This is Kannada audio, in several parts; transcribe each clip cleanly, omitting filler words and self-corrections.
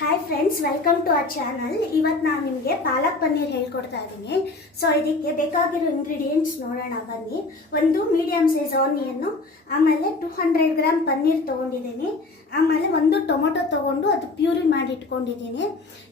Hi friends, welcome to our channel. ಇವತ್ತು ನಾನು ನಿಮಗೆ ಪಾಲಕ್ ಪನ್ನೀರ್ ಹೇಳ್ಕೊಡ್ತಾ ಇದ್ದೀನಿ. ಸೊ ಇದಕ್ಕೆ ಬೇಕಾಗಿರೋ ಇಂಗ್ರೀಡಿಯೆಂಟ್ಸ್ ನೋಡೋಣ ಬನ್ನಿ. ಒಂದು ಮೀಡಿಯಂ ಸೈಜ್ ಆನಿಯನ್ನು, ಆಮೇಲೆ 200 ಗ್ರಾಮ್ ಪನ್ನೀರ್ ತೊಗೊಂಡಿದ್ದೀನಿ, ಆಮೇಲೆ ಒಂದು ಟೊಮೊಟೊ ತೊಗೊಂಡು ಅದು ಪ್ಯೂರಿ ಮಾಡಿ ಇಟ್ಕೊಂಡಿದ್ದೀನಿ.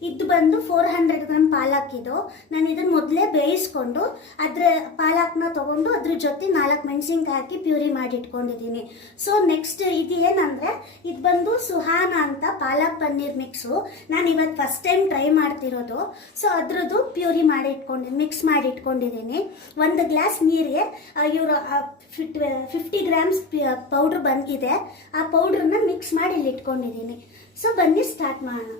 ಇದು ಬಂದು 400 ಗ್ರಾಮ್ ಪಾಲಕ್. ಇದು ನಾನು ಇದನ್ನು ಮೊದಲೇ ಬೇಯಿಸ್ಕೊಂಡು ಅದರ ಪಾಲಕ್ನ ತೊಗೊಂಡು ಅದ್ರ ಜೊತೆ 4 ಮೆಣಸಿನ್ಕಾಯಿ ಹಾಕಿ ಪ್ಯೂರಿ ಮಾಡಿ ಇಟ್ಕೊಂಡಿದ್ದೀನಿ. ಸೊ ನೆಕ್ಸ್ಟ್ ಇದು ಏನಂದರೆ, ಇದು ಬಂದು ಸುಹಾನ ಅಂತ ಪಾಲಕ್ ಪನ್ನೀರ್ ಮಿಕ್ಸು. ನಾನು ಇವತ್ತು ಫಸ್ಟ್ ಟೈಮ್ ಟ್ರೈ ಮಾಡ್ತಿರೋದು. ಸೊ ಅದ್ರದ್ದು ಪ್ಯೂರಿ ಮಾಡಿ ಮಿಕ್ಸ್ ಮಾಡಿ ಇಟ್ಕೊಂಡಿದ್ದೀನಿ. 1 ಗ್ಲಾಸ್ ನೀರಿಗೆ ಇವರು 50 ಗ್ರಾಮ್ಸ್ ಪೌಡ್ರ್ ಬಂದಿದೆ. ಆ ಪೌಡ್ರನ್ನ ಮಿಕ್ಸ್ ಮಾಡಿ ಇಲ್ಲಿ ಇಟ್ಕೊಂಡಿದ್ದೀನಿ. ಸೊ ಬನ್ನಿ ಸ್ಟಾರ್ಟ್ ಮಾಡೋಣ.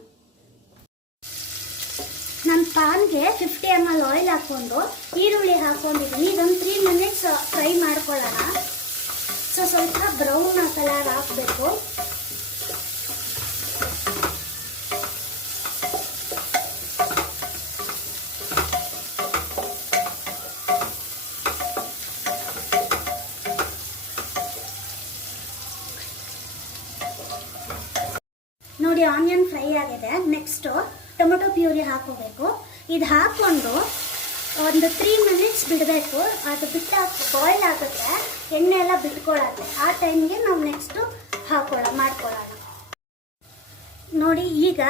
ನನ್ನ ಪಾನ್ಗೆ 50 ml ಆಯಿಲ್ ಹಾಕ್ಕೊಂಡು ಈರುಳ್ಳಿ ಹಾಕ್ಕೊಂಡಿದ್ದೀನಿ. ಇದೊಂದು 3 ಮಿನಿಟ್ಸ್ ಫ್ರೈ ಮಾಡ್ಕೊಳ್ಳೋಣ. ಸೊ ಸ್ವಲ್ಪ ಬ್ರೌನ್ ಕಲರ್ ಹಾಕಬೇಕು. ನೋಡಿ, ಆನಿಯನ್ ಫ್ರೈ ಆಗಿದೆ. ನೆಕ್ಸ್ಟು ಟೊಮೊಟೊ ಪ್ಯೂರಿ ಹಾಕೋಬೇಕು. ಇದು ಹಾಕ್ಕೊಂಡು ಒಂದು 3 ಮಿನಿಟ್ಸ್ ಬಿಡಬೇಕು. ಅದು ಬಾಯ್ಲ್ ಆಗುತ್ತೆ, ಎಣ್ಣೆ ಎಲ್ಲ ಬಿಟ್ಕೊಳ್ಳುತ್ತೆ. ಆ ಟೈಮ್ಗೆ ನಾವು ನೆಕ್ಸ್ಟು ಮಾಡ್ಕೊಳ್ಳೋಣ. ನೋಡಿ, ಈಗ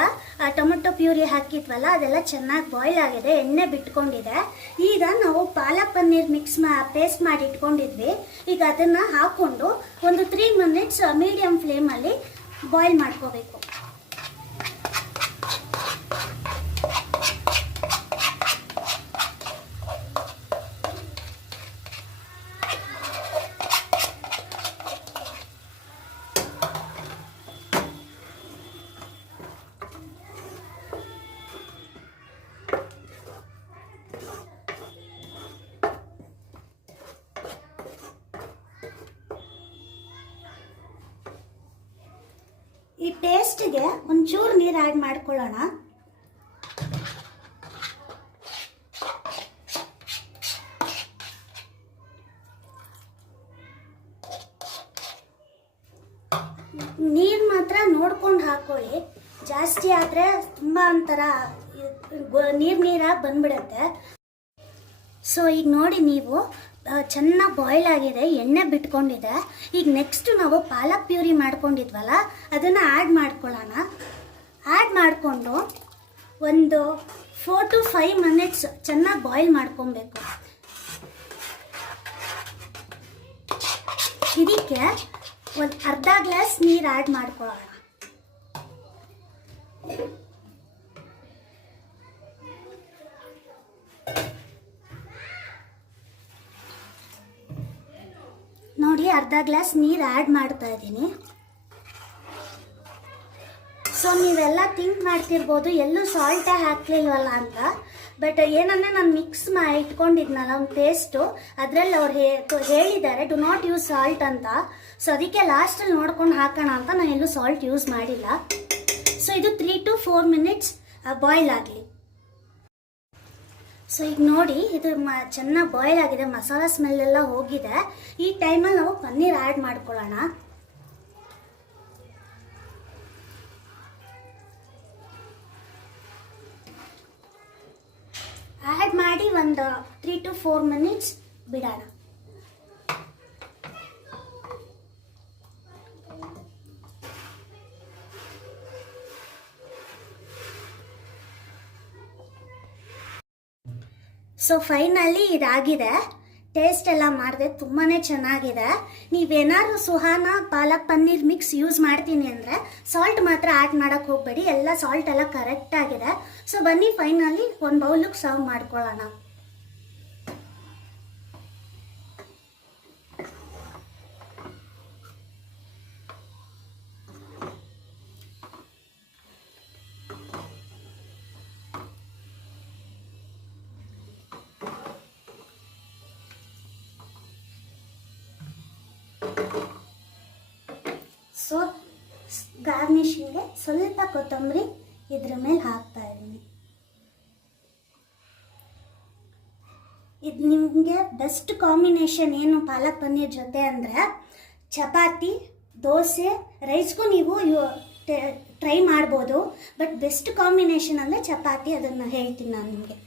ಟೊಮೊಟೊ ಪ್ಯೂರಿ ಹಾಕಿದ್ವಲ್ಲ, ಅದೆಲ್ಲ ಚೆನ್ನಾಗಿ ಬಾಯ್ಲ್ ಆಗಿದೆ, ಎಣ್ಣೆ ಬಿಟ್ಕೊಂಡಿದೆ. ಈಗ ನಾವು ಪಾಲಕ್ ಪನ್ನೀರ್ ಪೇಸ್ಟ್ ಮಾಡಿ ಇಟ್ಕೊಂಡಿದ್ವಿ. ಈಗ ಅದನ್ನು ಹಾಕ್ಕೊಂಡು ಒಂದು 3 ಮಿನಿಟ್ಸ್ ಮೀಡಿಯಂ ಫ್ಲೇಮಲ್ಲಿ ಬಾಯ್ಲ್ ಮಾಡ್ಕೋಬೇಕು. ಈ ಪೇಸ್ಟ್ಗೆ ಒಂಚೂರು ನೀರು ಆ್ಯಡ್ ಮಾಡ್ಕೊಳ್ಳೋಣ. ನೀರು ಮಾತ್ರ ನೋಡ್ಕೊಂಡು ಹಾಕೊಳ್ಳಿ. ಜಾಸ್ತಿ ಆದರೆ ತುಂಬ ಒಂಥರ ನೀರಾಗಿ ಬಂದ್ಬಿಡುತ್ತೆ. ಸೊ ಈಗ ನೋಡಿ, ನೀವು ಚೆನ್ನಾಗಿ ಬಾಯ್ಲ್ ಆಗಿದೆ, ಎಣ್ಣೆ ಬಿಟ್ಕೊಂಡಿದೆ. ಈಗ ನೆಕ್ಸ್ಟ್ ನಾವು ಪಾಲಕ್ ಪ್ಯೂರಿ ಮಾಡ್ಕೊಂಡಿದ್ವಲ್ಲ, ಅದನ್ನು ಆ್ಯಡ್ ಮಾಡ್ಕೊಳ್ಳೋಣ. ಆ್ಯಡ್ ಮಾಡಿಕೊಂಡು ಒಂದು 4 to 5 ಮಿನಿಟ್ಸ್ ಚೆನ್ನಾಗಿ ಬಾಯ್ಲ್ ಮಾಡ್ಕೊಬೇಕು. ಇದಕ್ಕೆ ಒಂದು ಅರ್ಧ ಗ್ಲಾಸ್ ನೀರು ಆ್ಯಡ್ ಮಾಡ್ಕೊಳ್ಳೋಣ. ನೋಡಿ, ಅರ್ಧ ಗ್ಲಾಸ್ ನೀರು ಆ್ಯಡ್ ಮಾಡ್ತಾ ಇದ್ದೀನಿ. ಸೊ ನೀವೆಲ್ಲ ಥಿಂಕ್ ಮಾಡ್ತಿರ್ಬೋದು, ಎಲ್ಲೂ ಸಾಲ್ಟೇ ಹಾಕ್ಲಿಲ್ವಲ್ಲ ಅಂತ. ಬಟ್ ಏನಂದರೆ, ನಾನು ಮಿಕ್ಸ್ ಮಾಡಿ ಇಟ್ಕೊಂಡಿದ್ನಲ್ಲ ಒಂದು ಪೇಸ್ಟು, ಅದರಲ್ಲಿ ಅವ್ರು ಹೇಳಿದ್ದಾರೆ ಡು ನಾಟ್ ಯೂಸ್ ಸಾಲ್ಟ್ ಅಂತ. ಸೊ ಅದಕ್ಕೆ ಲಾಸ್ಟಲ್ಲಿ ನೋಡ್ಕೊಂಡು ಹಾಕೋಣ ಅಂತ ನಾನು ಎಲ್ಲೂ ಸಾಲ್ಟ್ ಯೂಸ್ ಮಾಡಿಲ್ಲ. ಸೊ ಇದು 3 to 4 ಮಿನಿಟ್ಸ್ ಬಾಯ್ಲ್ ಆಗಲಿ. ಸೊ ಈಗ ನೋಡಿ, ಇದು ಚೆನ್ನಾಗಿ ಬಾಯ್ಲ್ ಆಗಿದೆ, ಮಸಾಲ ಸ್ಮೆಲ್ ಎಲ್ಲ ಹೋಗಿದೆ. ಈ ಟೈಮಲ್ಲಿ ನಾವು ಪನ್ನೀರ್ ಆ್ಯಡ್ ಮಾಡ್ಕೊಳ್ಳೋಣ. ಆ್ಯಡ್ ಮಾಡಿ ಒಂದು 3 to 4 ಮಿನಿಟ್ಸ್ ಬಿಡೋಣ. ಸೊ ಫೈನಲಿ ಇದಾಗಿದೆ. ಟೇಸ್ಟ್ ಎಲ್ಲ ಮಾಡಿದೆ, ತುಂಬಾ ಚೆನ್ನಾಗಿದೆ. ನೀವೇನಾದ್ರು ಸುಹಾನ ಪಾಲಕ್ ಪನ್ನೀರ್ ಮಿಕ್ಸ್ ಯೂಸ್ ಮಾಡ್ತೀನಿ ಅಂದರೆ ಸಾಲ್ಟ್ ಮಾತ್ರ ಆ್ಯಡ್ ಮಾಡೋಕ್ಕೆ ಹೋಗಬೇಡಿ. ಎಲ್ಲ ಸಾಲ್ಟ್ ಎಲ್ಲ ಕರೆಕ್ಟಾಗಿದೆ. ಸೊ ಬನ್ನಿ ಫೈನಲಿ ಒಂದು ಬೌಲಿಗೆ ಸರ್ವ್ ಮಾಡ್ಕೊಳ್ಳೋಣ. ಸೊ ಗಾರ್ನಿಷಿಂಗ್ಗೆ ಸ್ವಲ್ಪ ಕೊತ್ತಂಬರಿ ಇದ್ರ ಮೇಲೆ ಹಾಕ್ತಾ ಇದ್ದೀನಿ. ಇದು ನಿಮಗೆ ಬೆಸ್ಟ್ ಕಾಂಬಿನೇಷನ್ ಏನು ಪಾಲಕ್ ಪನ್ನೀರ್ ಜೊತೆ ಅಂದರೆ, ಚಪಾತಿ, ದೋಸೆ, ರೈಸ್ಗೂ ನೀವು ಟ್ರೈ ಮಾಡ್ಬೋದು. ಬಟ್ ಬೆಸ್ಟ್ ಕಾಂಬಿನೇಷನ್ ಅಂದರೆ ಚಪಾತಿ, ಅದನ್ನು ಹೇಳ್ತೀನಿ ನಾನು ನಿಮಗೆ.